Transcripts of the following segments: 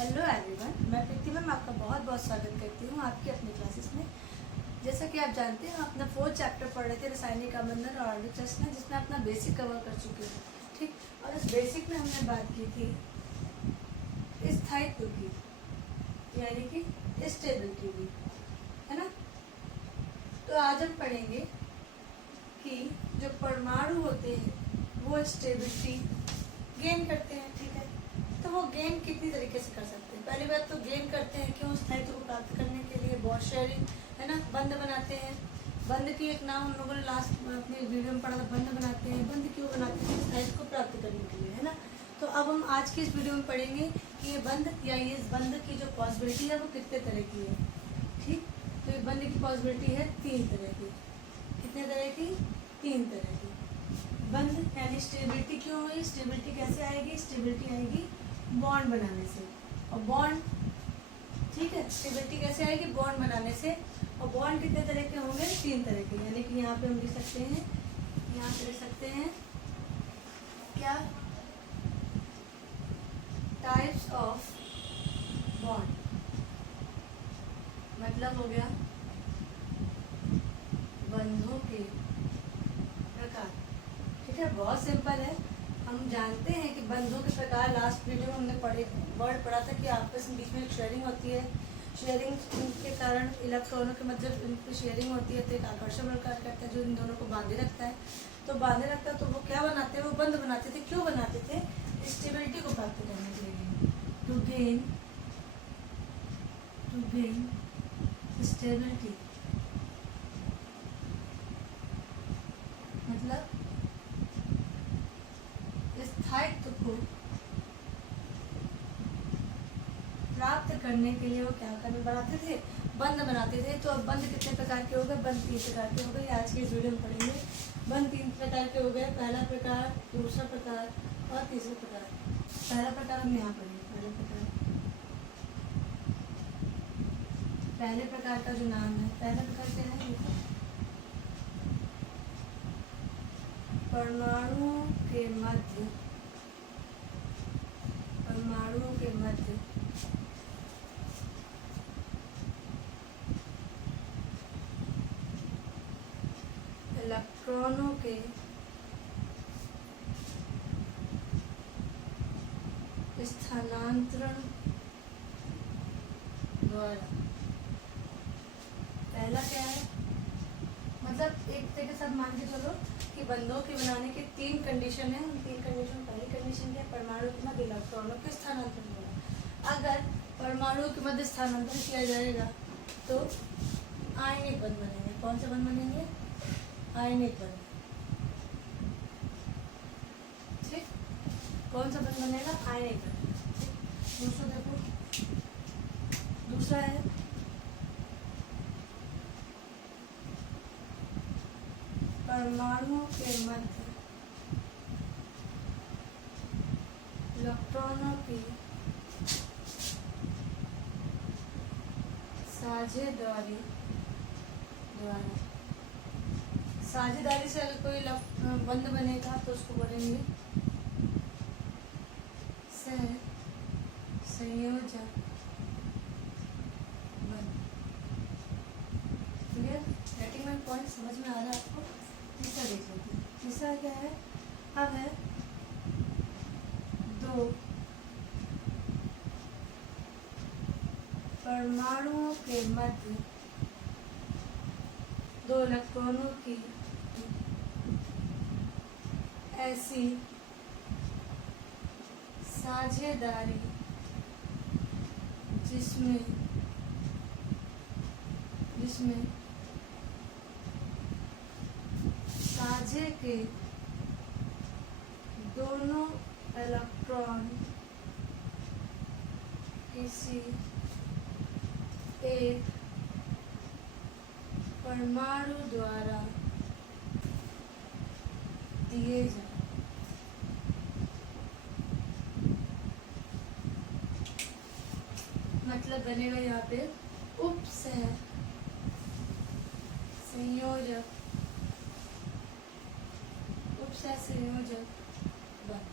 Hello everyone, मैं प्रीति ma'am आपका बहुत बहुत स्वागत करती हूँ आपकी अपनी क्लासेस में। जैसा कि आप जानते हैं, हम अपना 4th चैप्टर पढ़ रहे थे रासायनिक अबंधन और आणविक संरचना, जिसमें अपना बेसिक कवर कर चुके हैं। ठीक, और इस बेसिक में हमने बात की थी स्थायित्व की, यानी कि स्टेबिलिटी की, है ना। तो आज हम पढ़ेंगे कि जो परमाणु होते हैं वो स्टेबिलिटी गेन करते हैं। ठीक है, तो वो गेन कितनी तरीके से कर सकते हैं। पहली बात तो गेन करते हैं क्यों, स्थायित्व को प्राप्त करने के लिए, बॉन्ड शेयरिंग, है ना। बंध बनाते हैं, बंध की एक नाम हम लोगों ने लास्ट अपनी वीडियो में पढ़ा था। बंध बनाते हैं, बंध क्यों बनाते हैं, स्थायित्व को प्राप्त करने के लिए, है ना। तो अब हम आज की इस वीडियो में पढ़ेंगे कि ये बंध या ये बंध की जो पॉसिबिलिटी है वो कितने तरह की है। ठीक, तो ये बंध की पॉसिबिलिटी है 3 तरह की। कितने तरह की? 3 तरह की। बंध यानी स्टेबिलिटी क्यों हुई, स्टेबिलिटी कैसे आएगी? स्टेबिलिटी आएगी बॉन्ड बनाने से। और बॉन्ड, ठीक है, स्टेबिलिटी कैसे आएगी? बॉन्ड बनाने से। और बॉन्ड कितने तरह के होंगे? 3 तरह के। यानी कि यहाँ पे हम लिख सकते हैं, यहाँ पे लिख सकते हैं क्या, टाइप्स ऑफ बॉन्ड। मतलब हो गया बंधों के प्रकार। ठीक है, बहुत सिंपल है। हम जानते हैं कि बंधों के प्रकार, लास्ट वीडियो में हमने वर्ड पढ़ा था कि आपस में बीच में एक शेयरिंग होती है। शेयरिंग के कारण इलेक्ट्रॉनों के मध्य इनकी शेयरिंग होती है, तो एक आकर्षण बल कार्य करता है जो इन दोनों को बांधे रखता है। तो बांधे रखता है तो वो क्या बनाते हैं? वो बंध बनाते थे। क्यों बनाते थे? स्टेबिलिटी को प्राप्त करने के लिए, टू गेन स्टेबिलिटी। मतलब स्थायित्व को प्राप्त करने के लिए वो क्या करने बनाते थे? बंध बनाते थे। तो अब बंध कितने प्रकार के हो गए? बंध 3 प्रकार के हो गए। आज के इस वीडियो में पढ़ेंगे बंध 3 प्रकार के हो गए। पहला प्रकार, दूसरा प्रकार और तीसरा प्रकार। पहला प्रकार हम यहाँ पढ़ेंगे। पहले प्रकार का जो नाम है, पहला प्रकार क्या है? परमाणुओं के मध्य इलेक्ट्रॉनों के स्थानांतरण द्वारा। पहला क्या है? मतलब एक तरीके से मान के चलो कि बंधों के बनाने के 3 कंडीशन है। उन 3 कंडीशन, पहली कंडीशन क्या है? परमाणु के मध्य इलेक्ट्रॉनों के स्थानांतरण द्वारा। अगर परमाणु के मध्य स्थानांतरण किया जाएगा तो आयनिक बंध बनेंगे। कौन से बंध बनेंगे? आयनिक बंध। ठीक, कौन सा बंध बनेगा? आयनिक बंध। दूसरा देखो, दूसरा है परमाणुओं के मध्य इलेक्ट्रॉनों की साझेदारी द्वारा। साझेदारी से अगर कोई बंध बनेगा तो उसको बोलेंगे संयोजक बंध। क्लियर? राइटिंग में पॉइंट समझ में आ रहा है आपको? तीसरा देख लेते हैं। तीसरा क्या है? अब है 2 परमाणुओं के मध्य 2 इलेक्ट्रॉनों की ऐसी साझेदारी जिसमें साझे के दोनों इलेक्ट्रॉन किसी एक परमाणु द्वारा दिए जाए। मतलब बनेगा यहाँ पे उपसह संयोजक, उपसह संयोजक बंध।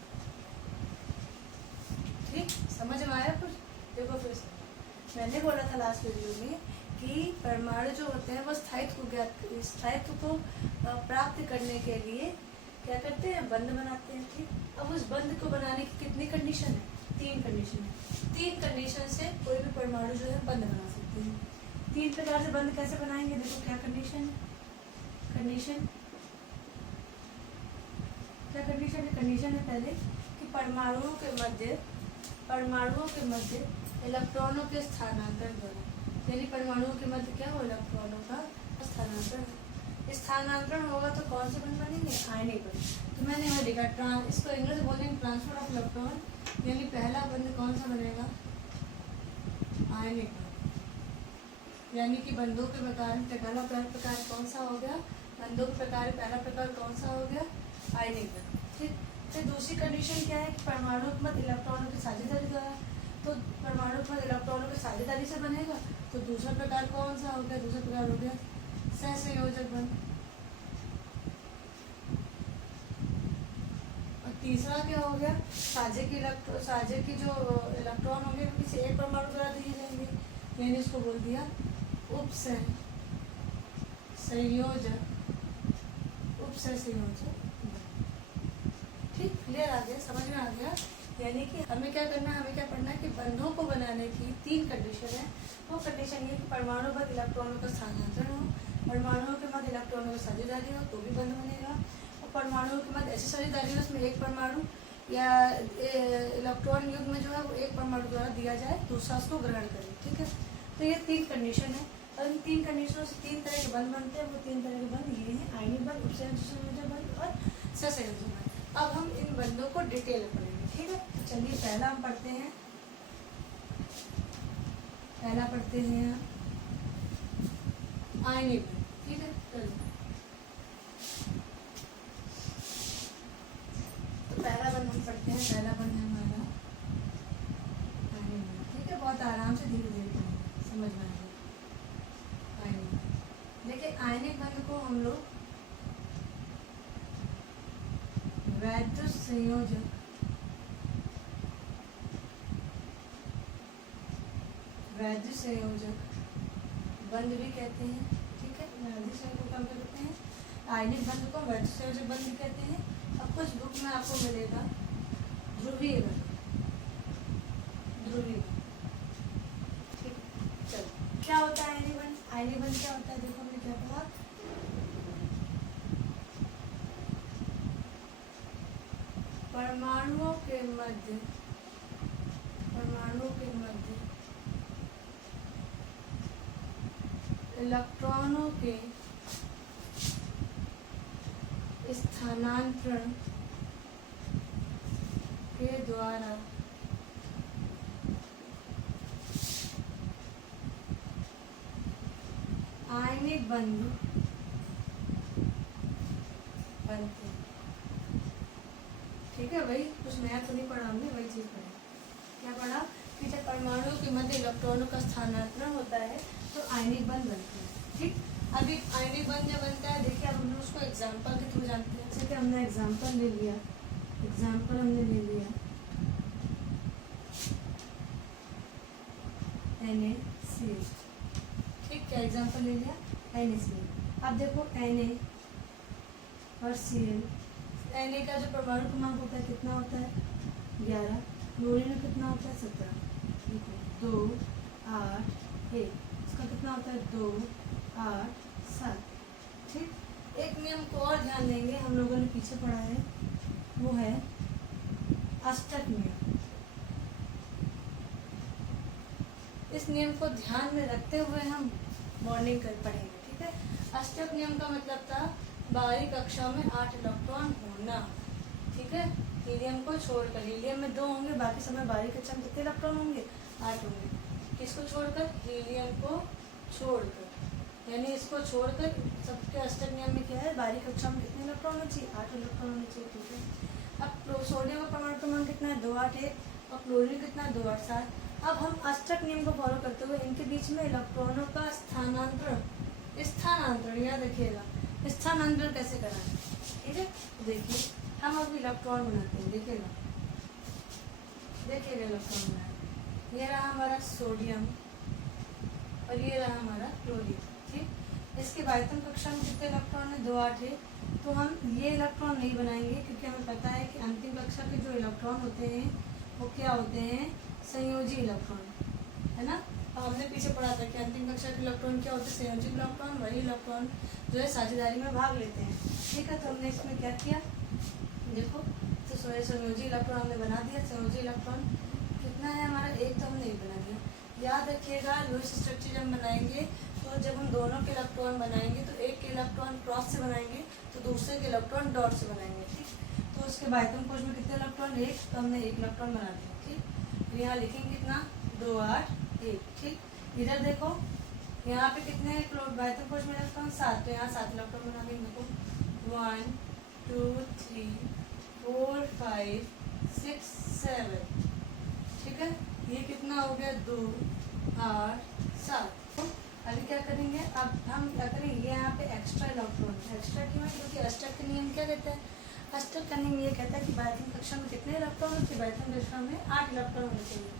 ठीक, समझ में आया कुछ? मैंने बोला था लास्ट वीडियो में कि परमाणु जो होते हैं वो स्थायित्व को प्राप्त करने के लिए क्या करते हैं, बंध बनाते हैं। ठीक, अब उस बंध को बनाने की कितनी कंडीशन है, 3 कंडीशन है। 3 कंडीशन से कोई भी परमाणु जो है बंध बना सकते हैं। 3 प्रकार से बंध कैसे बनाएंगे, देखो क्या कंडीशन क्या कंडीशन है पहले कि परमाणुओं के मध्य इलेक्ट्रॉनों के स्थानांतरण द्वारा, यानी परमाणुओं के मध्य क्या हो, इलेक्ट्रॉनों का स्थानांतरण होगा तो कौन से बंध बनेंगे, आयनिक बंध। तो मैंने यहाँ लिखा इसको इंग्लिश बोलेंगे ट्रांसफर ऑफ इलेक्ट्रॉन, यानी पहला बंध कौन सा बनेगा, आयनिक बंध। यानी कि बंधों के प्रकार पहला प्रकार कौन सा हो गया, बंधों के प्रकार पहला प्रकार कौन सा हो गया, आयनिक बंध। ठीक, फिर दूसरी कंडीशन क्या है कि परमाणु के मध्य इलेक्ट्रॉनों की साझेदारी द्वारा, तो परमाणु के मध्य इलेक्ट्रॉनों की साझेदारी से बनेगा। तो दूसरा प्रकार कौन सा हो गया, दूसरा प्रकार हो गया सहसंयोजक बंध। और तीसरा क्या हो गया, साझे की जो इलेक्ट्रॉन होंगे वो किसी एक परमाणु द्वारा दिए जाएंगे, यानी इसको बोल दिया उपसंयोजक ठीक, क्लियर आ गया, समझ में आ गया। यानी कि हमें क्या करना है, हमें क्या पढ़ना है कि बंधों को बनाने की 3 कंडीशन है। वो कंडीशन ये कि परमाणु मध्य इलेक्ट्रॉनों का स्थानांतरण हो, परमाणुओं के मध्य इलेक्ट्रॉनों की साझेदारी हो तो भी बंध बनेगा, और परमाणुओं के मध्य ऐसी साझेदारी हो उसमें एक परमाणु या इलेक्ट्रॉन युग्म में जो है वो एक परमाणु द्वारा दिया जाए, दूसरा उसको ग्रहण करे। ठीक है, तो ये 3 कंडीशन है, और इन 3 कंडीशनों से 3 तरह के बंध बनते हैं। वो 3 तरह के बंध ये हैं, आयनिक बंध, उपसंयोजक बंध और सहसंयोजक बंध। अब हम इन बंधों को डिटेल में पढ़ेंगे। ठीक है, तो चलिए पहला हम पढ़ते हैं, आयनिक बंध। ठीक है, तो पहला बंध हम पढ़ते हैं, पहला बंध है हमारा आयनिक बंध। ठीक है, बहुत आराम से धीरे धीरे पढ़ेंगे, समझ में आएगा। आयनिक, देखिए आयनिक बंध को हम लोग वैद्युत संयोजक बंध भी कहते हैं। ठीक है, वैद्युत संयोजक हम कहते हैं, आयनिक बंध को वैद्युत संयोजक बंध भी कहते हैं। अब कुछ बुक में आपको मिलेगा ध्रुवीय बंध। ठीक, चलो क्या होता है आयनिक बंध, आयनिक बंध क्या होता है, देखो हमने क्या पढ़ा, परमाणुओं के मध्य इलेक्ट्रॉनों के स्थानांतरण के द्वारा आयनिक बंध बनते हैं। ठीक है, वही कुछ नया तो नहीं पढ़ा हमने, वही चीज़ पढ़ी। क्या पढ़ा कि जब परमाणुओं के मध्य इलेक्ट्रॉनों का स्थानांतरण होता है तो आयनिक बंध बनते हैं। ठीक, अभी आयनिक बंध जब बनता है, देखिए अब हम लोग उसको एग्जाम्पल के थ्रू जानते हैं। जैसे कि हमने एग्जाम्पल ले लिया NaCl। ठीक, क्या एग्जाम्पल ले लिया, NaCl। अब देखो Na और Cl, Na का जो परमाणु क्रमांक होता है कितना होता है, 11, क्लोरीन में कितना होता है, 17। देखो 2 8 1, इसका कितना होता है, 2 8 7। ठीक, एक नियम को और ध्यान देंगे, हम लोगों ने पीछे पढ़ा है, वो है अष्टक नियम। इस नियम को ध्यान में रखते हुए हम मॉर्निंग कर पढ़ेंगे। ठीक है, अष्टक नियम का मतलब था बाहरी कक्षा में 8 इलेक्ट्रॉन होना। ठीक है, हीलियम को छोड़कर, हीलियम में 2 होंगे, बाकी समय बाहरी कक्षा में कितने इलेक्ट्रॉन होंगे, 8 होंगे। किसको छोड़कर, हीलियम को छोड़कर, यानी इसको छोड़कर सबके अष्टक नियम में क्या है, बाहरी कक्षा में कितने इलेक्ट्रॉन होने चाहिए, 8 इलेक्ट्रॉन होने चाहिए। ठीक है, अब सोडियम का परमाणु क्रमांक कितना है, 2 8 1, और क्लोरीन कितना है, 2 8 7। अब हम अष्टक नियम को फॉलो करते हुए इनके बीच में इलेक्ट्रॉनों का स्थानांतरण याद रखिएगा, स्थानांतरण कैसे कराएं। ठीक है, देखिए हम अब इलेक्ट्रॉन बनाते हैं, देखिएगा इलेक्ट्रॉन बनाए। ये रहा हमारा सोडियम, और ये रहा हमारा क्लोरीन। ठीक, इसके बाह्यतम कक्षा में कितने इलेक्ट्रॉन है? 2 8 है। तो हम ये इलेक्ट्रॉन नहीं बनाएंगे क्योंकि हमें पता है कि अंतिम कक्षा के जो इलेक्ट्रॉन होते हैं वो क्या होते हैं? संयोजी इलेक्ट्रॉन, है ना। अब हमने पीछे पढ़ा था कि अंतिम कक्षा के इलेक्ट्रॉन क्या होते हैं? संयोजी इलेक्ट्रॉन, वही इलेक्ट्रॉन जो है साझेदारी में भाग लेते हैं। ठीक है, तो हमने इसमें क्या किया देखो, तो संयोजी इलेक्ट्रॉन हमने बना दिया। संयोजी इलेक्ट्रॉन कितना है हमारा? 1 तो हमने एक बना दिया। याद रखिएगा लुईस स्ट्रक्चर जब बनाएंगे तो जब हम दोनों के इलेक्ट्रॉन बनाएंगे तो एक के इलेक्ट्रॉन क्रॉस से बनाएंगे तो दूसरे के इलेक्ट्रॉन डॉट से बनाएंगे। ठीक, तो उसके बाह्यतम कोश में कितने इलेक्ट्रॉन? 1, तो हमने 1 इलेक्ट्रॉन बना दिया। ठीक, यहाँ लिखेंगे कितना? 2 8 1। ठीक, इधर देखो यहाँ पे कितने बाह्यतम कोश में इलेक्ट्रॉन? 7, तो यहाँ 7 इलेक्ट्रॉन बना देंगे। देखो 1 2 3 4 5 6 7। ठीक है, ये कितना हो गया? 2 8 7। अभी क्या करेंगे? अब हम क्या करेंगे? ये यहाँ पे एक्स्ट्रा इलेक्ट्रॉन, एक्स्ट्रा क्यों है? क्योंकि अष्टक का नियम क्या कहता है? अष्टक का नियम ये कहता है कि बाह्यतम कक्षा में कितने इलेक्ट्रॉन होते हैं? बाह्यतम कक्षा में 8 इलेक्ट्रॉन होने चाहिए।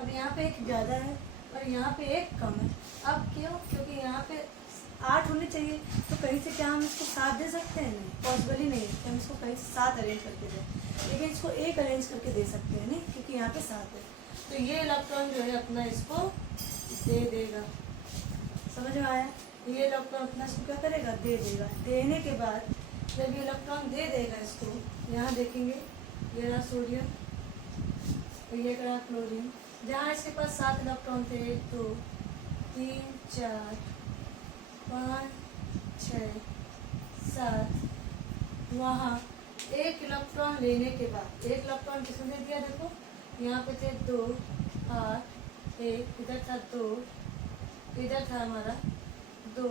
अब यहाँ पे एक ज़्यादा है और यहाँ पे एक कम है। अब क्यों? क्योंकि यहाँ पे 8 होने चाहिए, तो कहीं से क्या हम इसको 7 दे सकते हैं? नहीं, पॉसिबल ही नहीं है कि हम इसको कहीं से 7 अरेंज करके दें, लेकिन इसको 1 अरेंज करके दे सकते हैं, नहीं, क्योंकि यहाँ पे 7 है। तो ये इलेक्ट्रॉन जो है अपना इसको दे देगा। समझ में आया? ये इलेक्ट्रॉन अपना इसको क्या करेगा? दे देगा। देने के बाद जब ये इलेक्ट्रॉन दे देगा इसको, यहाँ देखेंगे ये रहा सोडियम और ये रहा क्लोरीन। जहाँ इसके पास 7 इलेक्ट्रॉन थे, 1 2 3 4 5 6 7, वहाँ 1 इलेक्ट्रॉन लेने के बाद 1 इलेक्ट्रॉन किसने दे दिया? देखो यहाँ पे थे 2 8 1, इधर था 2, इधर था हमारा 2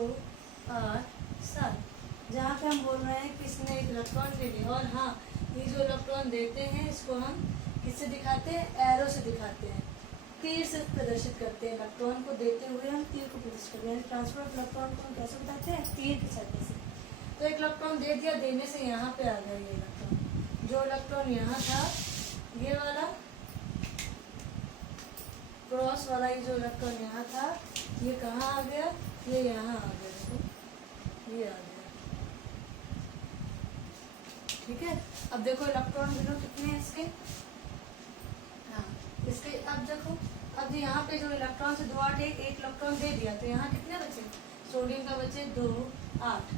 8 7। जहाँ पे हम बोल रहे हैं कि इसने 1 इलेक्ट्रॉन ले लिया। और हाँ, ये जो इलेक्ट्रॉन देते हैं इसको हम किससे दिखाते हैं? एरो से दिखाते हैं, तीर से प्रदर्शित करते हैं। इलेक्ट्रॉन को देते हुए हम तीर को प्रदर्शित करते हैं। ट्रांसफर ऑफ इलेक्ट्रॉन को हम कैसे बताते हैं? तीर के सहायता से। तो 1 इलेक्ट्रॉन दे दिया, देने से यहाँ पे आ गया ये इलेक्ट्रॉन। जो इलेक्ट्रॉन यहाँ था ये वाला क्रॉस वाला, ये जो इलेक्ट्रॉन यहाँ था ये कहाँ आ गया? ये यहाँ आ गया। देखो ये आ गया। ठीक है, अब देखो इलेक्ट्रॉन बिलो कितने हैं इसके? हाँ, इसके अब देखो, अब यहाँ पे जो इलेक्ट्रॉन से 2 8 1 इलेक्ट्रॉन दे दिया, तो यहाँ कितने बचे? सोडियम का बचे 2 8।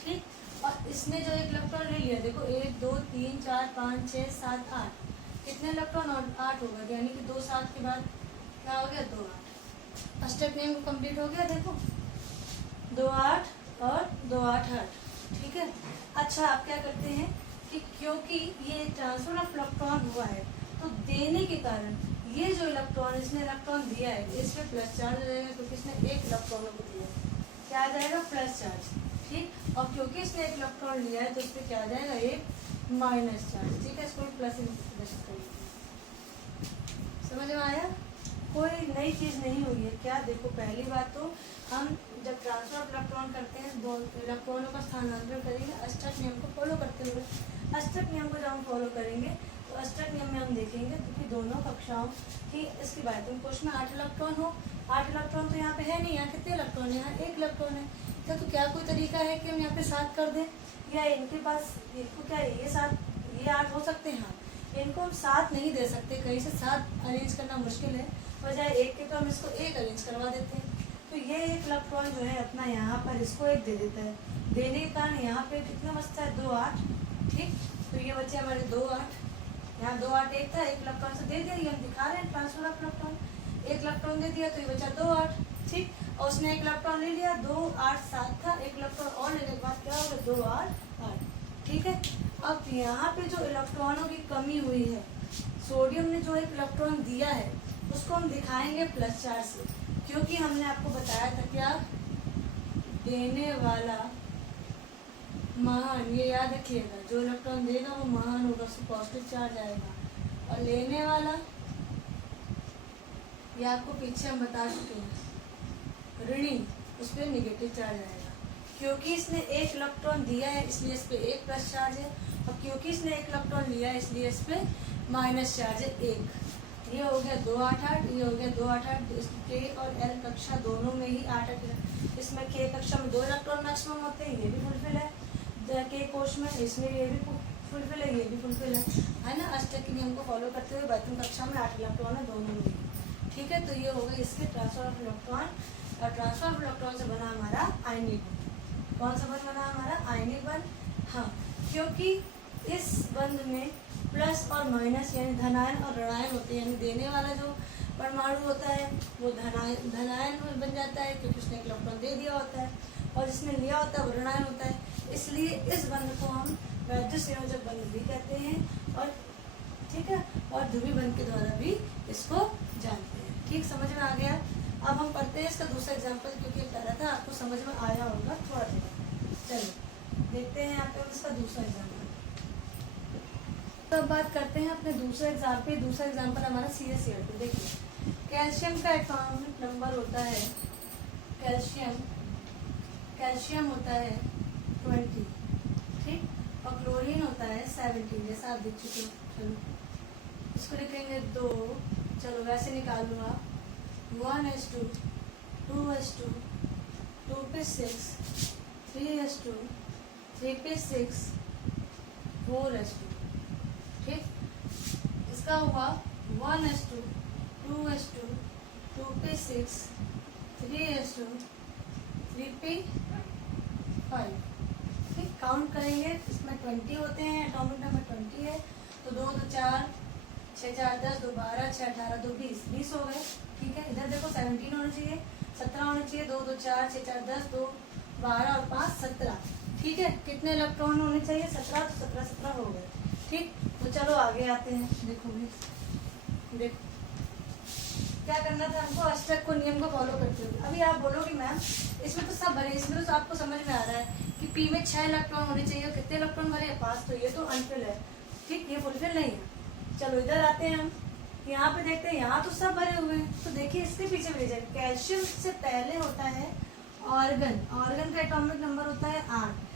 ठीक, और इसने जो 1 इलेक्ट्रॉन ले लिया, देखो 1 2 3 4 5 6 7 8, कितने इलेक्ट्रॉन? और 8 होगा, यानी कि 2 7 के बाद क्या हो गया? 2 8। अष्टक नियम कंप्लीट हो गया। देखो 2 8 और 2 8 8। ठीक है, अच्छा आप क्या करते हैं कि क्योंकि ये ट्रांसफर ऑफ इलेक्ट्रॉन हुआ है तो देने के कारण ये जो इलेक्ट्रॉन इसने इलेक्ट्रॉन दिया है इस पर प्लस चार्ज हो जाएगा, क्योंकि इसने 1 इलेक्ट्रॉन को दिया है। क्या आ जाएगा? Plus charge. ठीक, और क्योंकि इसने 1 इलेक्ट्रॉन लिया है तो इस पर क्या आ जाएगा? 1 माइनस चार्ज। ठीक है, इसको प्लस करिए। समझ में आया? कोई नई चीज़ नहीं हुई है। क्या देखो, पहली बात तो हम जब ट्रांसफर ऑफ इलेक्ट्रॉन करते हैं दो इलेक्ट्रॉनों का स्थानांतरण करेंगे अष्टक नियम को फॉलो करते हुए। अष्टक नियम को जब हम फॉलो करेंगे तो अष्टक नियम में हम देखेंगे क्योंकि दोनों कक्षाओं की इसके बाह्यतम कोश में 8 इलेक्ट्रॉन हो। 8 इलेक्ट्रॉन तो यहाँ पे है नहीं, यहाँ कितने इलेक्ट्रॉन है? यहाँ 1 इलेक्ट्रॉन है। तो क्या कोई तरीका है कि हम यहाँ पे 7 कर दें, या इनके पास इनको क्या है? ये 7 ये 8 हो सकते हैं। हाँ, इनको हम 7 नहीं दे सकते, कहीं से 7 अरेंज करना मुश्किल है, बजाय 1 के तो हम इसको 1 अरेंज करवा देते हैं। तो ये 1 इलेक्ट्रॉन जो है अपना यहाँ पर इसको 1 दे देता है। देने के कारण यहाँ पे कितना बचता है? 2 8। ठीक, तो ये बच्चे हमारे 2 8, यहाँ 2 8 1 था, 1 इलेक्ट्रॉन से दे दिया। ये हम दिखा रहे हैं ट्रांसफर ऑफ इलेक्ट्रॉन। 1 इलेक्ट्रॉन दे दिया तो ये बचा 2 8। ठीक, और उसने 1 इलेक्ट्रॉन ले लिया, 2 8 7 था, 1 इलेक्ट्रॉन और लेने के बाद क्या होगा? 2 8 8। ठीक है, अब यहाँ पे जो इलेक्ट्रॉनों की कमी हुई है, सोडियम ने जो 1 इलेक्ट्रॉन दिया है उसको हम दिखाएंगे प्लस चार्ज से, क्योंकि हमने आपको बताया था क्या? देने वाला महान, ये याद रखिएगा, जो इलेक्ट्रॉन देगा वो महान होगा, उसको पॉजिटिव चार्ज आएगा। और लेने वाला ये आपको पीछे हम बता चुके हैं, ऋणी, उस पर निगेटिव चार्ज आएगा। क्योंकि इसने 1 इलेक्ट्रॉन दिया है इसलिए इस पर 1 प्लस चार्ज है, और क्योंकि इसने 1 इलेक्ट्रॉन लिया है इसलिए इस पर माइनस चार्ज है 1। ये हो गया 2 8 8, ये हो गया 2 8 8। K और L कक्षा दोनों में ही 8 8, इसमें K कक्षा में 2 इलेक्ट्रॉन मैक्सिमम होते हैं, ये भी फुलफिल है। K कोश में इसमें ये भी फुलफिल है, ये भी फुलफिल है ना। अष्टक के नियम को फॉलो करते हुए बाइथम कक्षा में 8 इलेक्ट्रॉन है दोनों में, ठीक है। तो ये हो गया इसके ट्रांसफर ऑफ इलेक्ट्रॉन, और ट्रांसफर ऑफ इलेक्ट्रॉन से बना हमारा आयनिक बंध। कौन सा बंध बना हमारा? आयनिक बंध। हाँ, क्योंकि इस बंध में प्लस और माइनस यानी धनायन और ऋणायन होते हैं, यानी देने वाला जो परमाणु होता है वो धनायन बन जाता है क्योंकि उसने इलेक्ट्रॉन दे दिया होता है, और जिसने लिया होता है वो ऋणायन होता है। इसलिए इस बंध को हम वैद्युत संयोजक बंध भी कहते हैं, और ठीक है, और ध्रुवीय बंध के द्वारा भी इसको जानते हैं। ठीक, समझ में आ गया। अब हम पढ़ते हैं इसका दूसरा एग्जाम्पल, क्योंकि पहला था आपको समझ में आया होगा थोड़ा थोड़ा। चलो देखते हैं यहाँ पे इसका दूसरा एग्जाम्पल। तो अब बात करते हैं अपने दूसरे एग्जाम्पल। दूसरा एग्जाम्पल हमारा CaCl2। देखिए, कैल्शियम का एटॉमिक नंबर होता है, कैल्शियम होता है 20, ठीक, और क्लोरीन होता है 17, जैसा आप देख चुके हो। चलो इसको लिखेंगे 2, चलो वैसे निकाल लो आप। 1s2, 2s2, 2p6, 3s2, 3p6, 4s2, ठीक। इसका हुआ 1s2, 2s2, 2p6, 3s2, 3p5, ठीक। काउंट करेंगे, इसमें 20 होते हैं, एटॉमिक नंबर 20 है। तो 2 2 4, 6 4 10, 2 12, 6 18, 2 20, 20 हो गए, ठीक है। इधर देखो 17 होना चाहिए, 17 होना चाहिए। 2 2 4, 6 4 10, 2 12 और 5 17, ठीक है। कितने इलेक्ट्रॉन होने चाहिए? 17, तो 17 17 हो गए, ठीक। तो चलो आगे आते हैं। देखो देखो क्या करना था हमको, अष्टक को नियम को फॉलो करते हुए। अभी आप बोलोगे मैम इसमें तो सब भरे, इसमें तो आपको समझ में आ रहा है कि P में 6 इलेक्ट्रॉन होने चाहिए, और कितने इलेक्ट्रॉन भरे हैं? 5, तो ये तो अनफिल है, ठीक, ये फुलफिल नहीं है। चलो इधर आते हैं हम, यहाँ पे देखते हैं, यहाँ तो सब भरे हुए हैं। तो देखिए इसके पीछे भेजा, कैल्शियम से पहले होता है ऑर्गन, ऑर्गन का एटॉमिक नंबर होता है 8।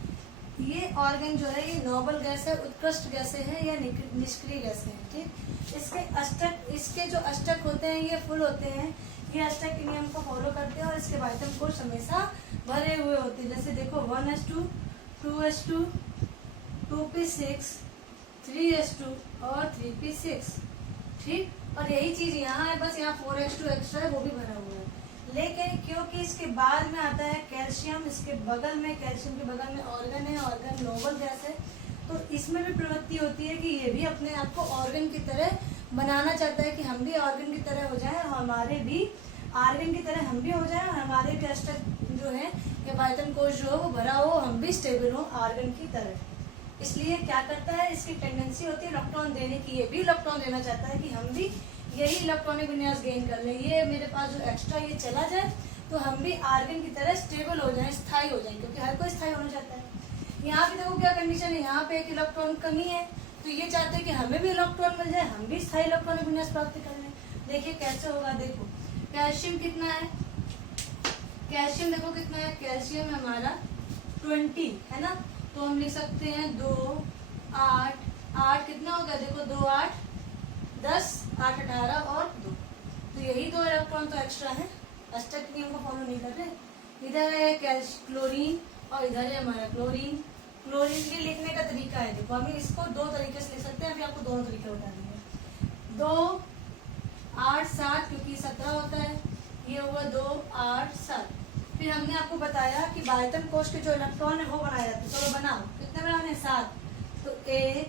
ये ऑर्गन जो है ये नोबल गैस है, उत्कृष्ट गैसें हैं या निष्क्रिय गैसें हैं, ठीक। इसके अष्टक, इसके जो अष्टक होते हैं ये फुल होते हैं, ये अष्टक के नियम को फॉलो करते हैं, और इसके बाइटम कोश हमेशा भरे हुए होते हैं। जैसे देखो 1s2, 2s2, 2p6, 3s2 और 3p6, ठीक। और यही चीज यहाँ है, बस यहाँ 4s2 एक्स्ट्रा है, वो भी भरा हुआ है। लेकिन क्योंकि इसके बाद में आता है कैल्शियम, इसके बगल में, कैल्शियम के बगल में ऑर्गन है, ऑर्गन नोबल गैस है, तो इसमें भी प्रवृत्ति होती है कि ये भी अपने आप को ऑर्गन की तरह बनाना चाहता है कि हम भी ऑर्गन की तरह हो जाएं, और हमारे भी ऑर्गन की तरह हम भी हो जाएं, और हमारे भी अष्टक जो है या बाइटम कोश जो हो वो भरा हो, हम भी स्टेबल हो ऑर्गन की तरह। इसलिए क्या करता है, इसकी टेंडेंसी होती है इलेक्ट्रॉन देने की, ये भी इलेक्ट्रॉन देना चाहता है कि हम भी यही इलेक्ट्रॉनिक विन्यास गेन कर लें, ये मेरे पास जो एक्स्ट्रा ये चला जाए, तो हम भी ऑर्गन की तरह स्टेबल हो जाएं, स्थायी हो जाएं, क्योंकि हर कोई स्थायी होना चाहता है। यहाँ पे देखो क्या कंडीशन है, यहाँ पे एक इलेक्ट्रॉन कमी है, तो ये चाहते हैं कि हमें भी इलेक्ट्रॉन मिल जाए, हम भी स्थायी इलेक्ट्रॉनिक विन्यास प्राप्त कर लें। देखिए कैसे होगा, देखो कैल्शियम कितना है, कैल्शियम देखो कितना है, कैल्शियम हमारा 20 है ना, तो हम लिख सकते हैं 2 8 8 कितना होगा, देखो 2 8 10, 8 18 और 2, तो यही 2 इलेक्ट्रॉन तो एक्स्ट्रा है, अष्टक नियम को फॉलो नहीं कर रहे। इधर है क्लोरीन और इधर है हमारा क्लोरीन। क्लोरीन के लिखने का तरीका है, देखो हम इसको 2 तरीके से लिख सकते हैं, अभी आपको दोनों तरीके बता देंगे। 2 8 7, क्योंकि 17 होता है, ये हुआ 2 8 7। फिर हमने आपको बताया कि बाइटम कोश के जो इलेक्ट्रॉन है वो बनाए जाते हैं, चलो बनाओ, कितने बनाने? 7। तो 1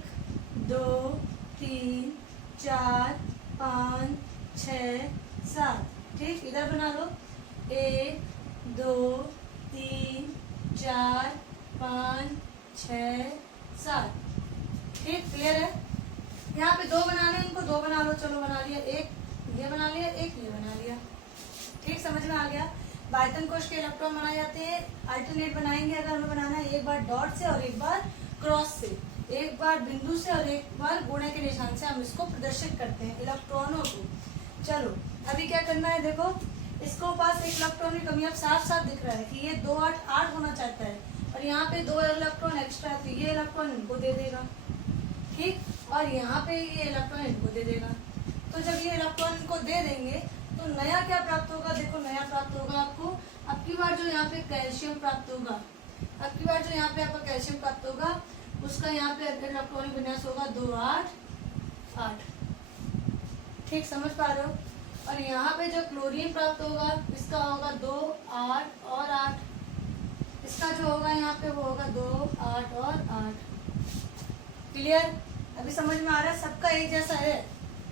2 3 4 5 6 7, ठीक। इधर बना लो 1 2 3 4 5 6 7, ठीक, क्लियर है। यहाँ पे 2 बनाने, इनको 2 बना लो, चलो बना लिया, एक ये बना लिया, एक ये बना लिया, ठीक, समझ में आ गया। बाइटम कोश के इलेक्ट्रॉन बनाए जाते हैं, अल्टरनेट बनाएंगे अगर हमें बनाना है, एक बार डॉट से और एक बार क्रॉस से, एक बार बिंदु से और एक बार गुणे के निशान से हम इसको प्रदर्शित करते हैं इलेक्ट्रॉनों को। चलो अभी क्या करना है, देखो इसको पास एक इलेक्ट्रॉन की कमी अब साफ साफ दिख रहा है कि ये 2 8 8 होना चाहता है, और यहाँ पे 2 इलेक्ट्रॉन एक्स्ट्रा है, तो ये इलेक्ट्रॉन इनको दे देगा, ठीक, और यहाँ पे ये इलेक्ट्रॉन इनको दे देगा। तो जब ये इलेक्ट्रॉन इनको दे देंगे तो नया क्या प्राप्त होगा, देखो नया प्राप्त होगा आपको, अब की बार जो यहाँ पे कैल्शियम प्राप्त होगा, अब की बार जो यहाँ पे आपका कैल्शियम प्राप्त होगा उसका यहाँ पे इलेक्ट्रॉनिक विन्यास होगा 2 8 8। ठीक, समझ पा रहे हो। और यहाँ पे जो क्लोरीन प्राप्त होगा इसका होगा 2 8 और 8, इसका जो होगा यहाँ पे वो होगा 2 8 और 8। क्लियर, अभी समझ में आ रहा है, सबका एक जैसा है।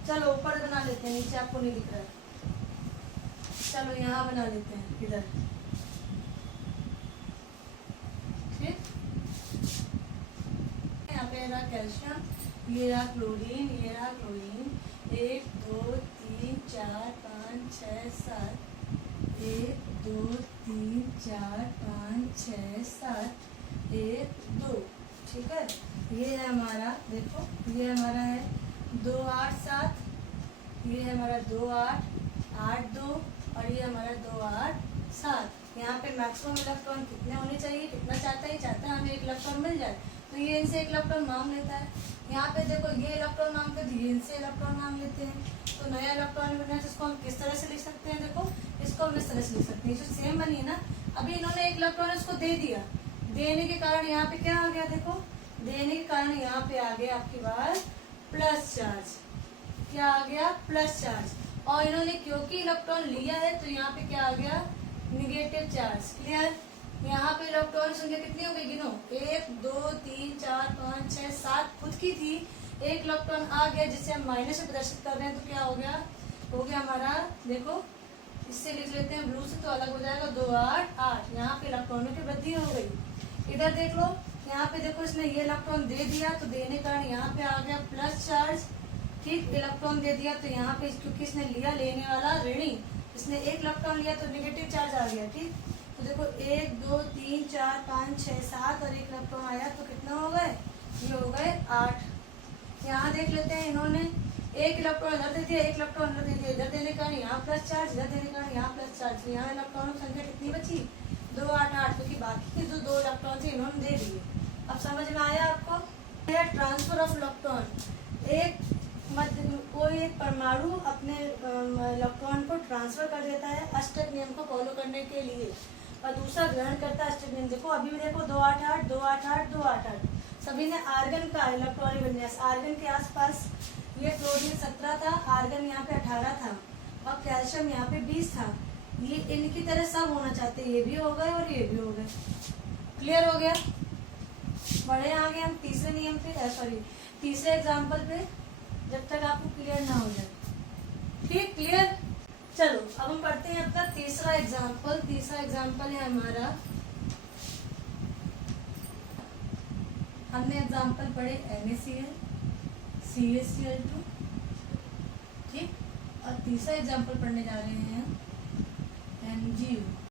चलो ऊपर बना लेते हैं, नीचे आपको नहीं दिख रहा है, चलो यहाँ बना लेते हैं इधर। ठीक, यहाँ पे रहा कैल्शियम, ये रहा क्लोरीन, ये रहा क्लोरीन, 1 2 3 4 5 6 7, 1 2 3 4 5 6 7, 1 2। ठीक है, ये है हमारा, देखो ये हमारा है 2 8 7, ये है हमारा 2 8 8 2, और ये हमारा 2 8 7। यहाँ पे मैक्सिमम इलेक्ट्रॉन कितने होने चाहिए, कितना चाहता है हमें 1 इलेक्ट्रॉन मिल जाए, तो ये इनसे 1 इलेक्ट्रॉन मांग लेता है। यहाँ पे देखो ये इलेक्ट्रॉन मांगते हैं, ये इनसे इलेक्ट्रॉन मांग लेते हैं, तो नया इलेक्ट्रॉन बनना है जिसको हम किस तरह से लिख सकते हैं, देखो इसको हम इस तरह से लिख सकते हैं, जो सेम बनी है ना। अभी इन्होंने 1 इलेक्ट्रॉन इसको दे दिया, देने के कारण यहाँ पे क्या आ गया, देखो देने के कारण यहाँ पे आ गया आपकी बार प्लस चार्ज, क्या आ गया प्लस चार्ज, और इन्होंने क्योंकि इलेक्ट्रॉन लिया है तो यहाँ पे क्या आ गया निगेटिव चार्ज। क्लियर, यहाँ पे इलेक्ट्रॉन संख्या कितनी हो गई, गिनो 1 2 3 4 5 6 7 खुद की थी, 1 इलेक्ट्रॉन आ गया जिसे हम माइनस से प्रदर्शित कर रहे हैं, तो क्या हो गया हमारा, देखो इससे लिख लेते हैं ब्लू से तो अलग हो जाएगा 2 8 8। यहाँ पे इलेक्ट्रॉनों की वृद्धि हो गई। इधर देख लो, यहाँ पे देखो इसने ये इलेक्ट्रॉन दे दिया तो देने के कारण यहाँ पे आ गया प्लस चार्ज। ठीक, इलेक्ट्रॉन दे दिया तो यहाँ पे क्योंकि इसने लिया, लेने वाला ऋणी, इसने 1 इलेक्ट्रॉन लिया तो नेगेटिव चार्ज आ गया। ठीक, तो देखो 1 2 3 4 5 6 7 और 1 इलेक्ट्रॉन आया तो कितना हो गए, ये हो गए 8। यहाँ देख लेते हैं, इन्होंने 1 इलेक्ट्रॉन इधर दे दिया, 1 इलेक्ट्रॉन इधर दे दिया, इधर देने का यहाँ प्लस चार्ज, इधर देने का यहाँ प्लस चार्ज, यहाँ इलेक्ट्रॉनों की संख्या कितनी बची 2 8 8, क्योंकि बाकी के जो 2 इलेक्ट्रॉन थे इन्होंने दे दिए। अब समझ में आया आपको। ट्रांसफर ऑफ इलेक्ट्रॉन, कोई एक परमाणु अपने इलेक्ट्रॉन को ट्रांसफर कर देता है अष्टक नियम को फॉलो करने के लिए, और दूसरा ग्रहण करता है अष्टक नियम। देखो अभी भी देखो 2 8 8 2 8 8 2 8 8, सभी ने आर्गन का इलेक्ट्रॉनिक विन्यास, आर्गन के आसपास ये क्लोरीन 17 था, आर्गन यहाँ पे 18 था, और कैल्शियम यहाँ पे 20 था। ये इनकी तरह सब होना चाहते, ये भी हो गए और ये भी हो गए। क्लियर हो गया, बढ़े आगे हम तीसरे नियम पे, सॉरी तीसरे एग्जाम्पल पे, जब तक आपको क्लियर ना हो जाए। ठीक, क्लियर। चलो अब हम पढ़ते हैं अपना तीसरा एग्जाम्पल। तीसरा एग्जाम्पल है हमारा, हमने एग्जाम्पल पढ़े NaCl CaCl2। ठीक, और तीसरा एग्जाम्पल पढ़ने जा रहे हैं हम NGU।